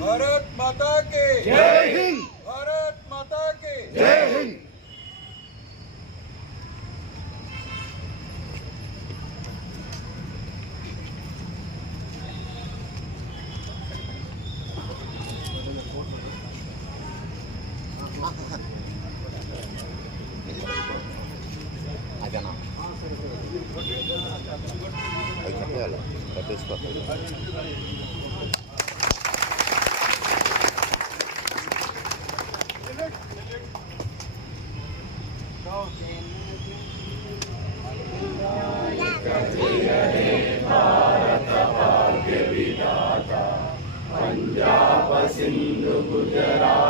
भारत माता के। जय हिंद। भारत माता के। जय हिंद। सिंधु गुजरात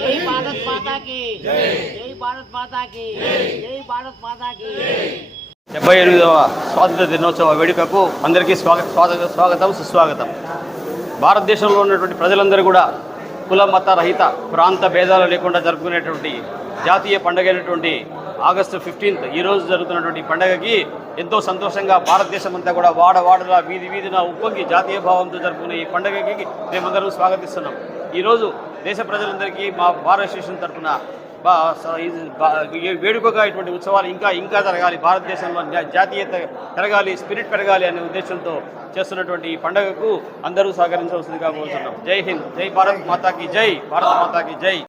జై డెబ్బై ఎనిమిదవ స్వాతంత్ర దినోత్సవ వేడుకకు అందరికీ స్వాగత స్వాగత స్వాగతం సుస్వాగతం. భారతదేశంలో ఉన్నటువంటి ప్రజలందరూ కూడా కుల మత రహిత ప్రాంత భేదాలు లేకుండా జరుపుకునేటువంటి జాతీయ పండుగ అయినటువంటి ఆగస్టు ఫిఫ్టీన్త్. ఈ రోజు జరుగుతున్నటువంటి పండగకి ఎంతో సంతోషంగా భారతదేశం అంతా కూడా వాడవాడలా వీధి వీధిన ఉప్పొంగి జాతీయ భావంతో జరుపుకునే ఈ పండగకి మేమందరం స్వాగతిస్తున్నాం. ఈరోజు దేశ ప్రజలందరికీ మా భారత స్టేషన్ తరఫున వేడుకగా ఇటువంటి ఉత్సవాలు ఇంకా ఇంకా జరగాలి భారతదేశంలో జాతీయత పెరగాలి స్పిరిట్ పెరగాలి అనే ఉద్దేశంతో చేస్తున్నటువంటి ఈ పండుగకు అందరూ సహకరించవలసిందిగా కోరుతున్నాం. జై హింద్ జై భారత్ మాతాకి జై భారత మాతాకి జై.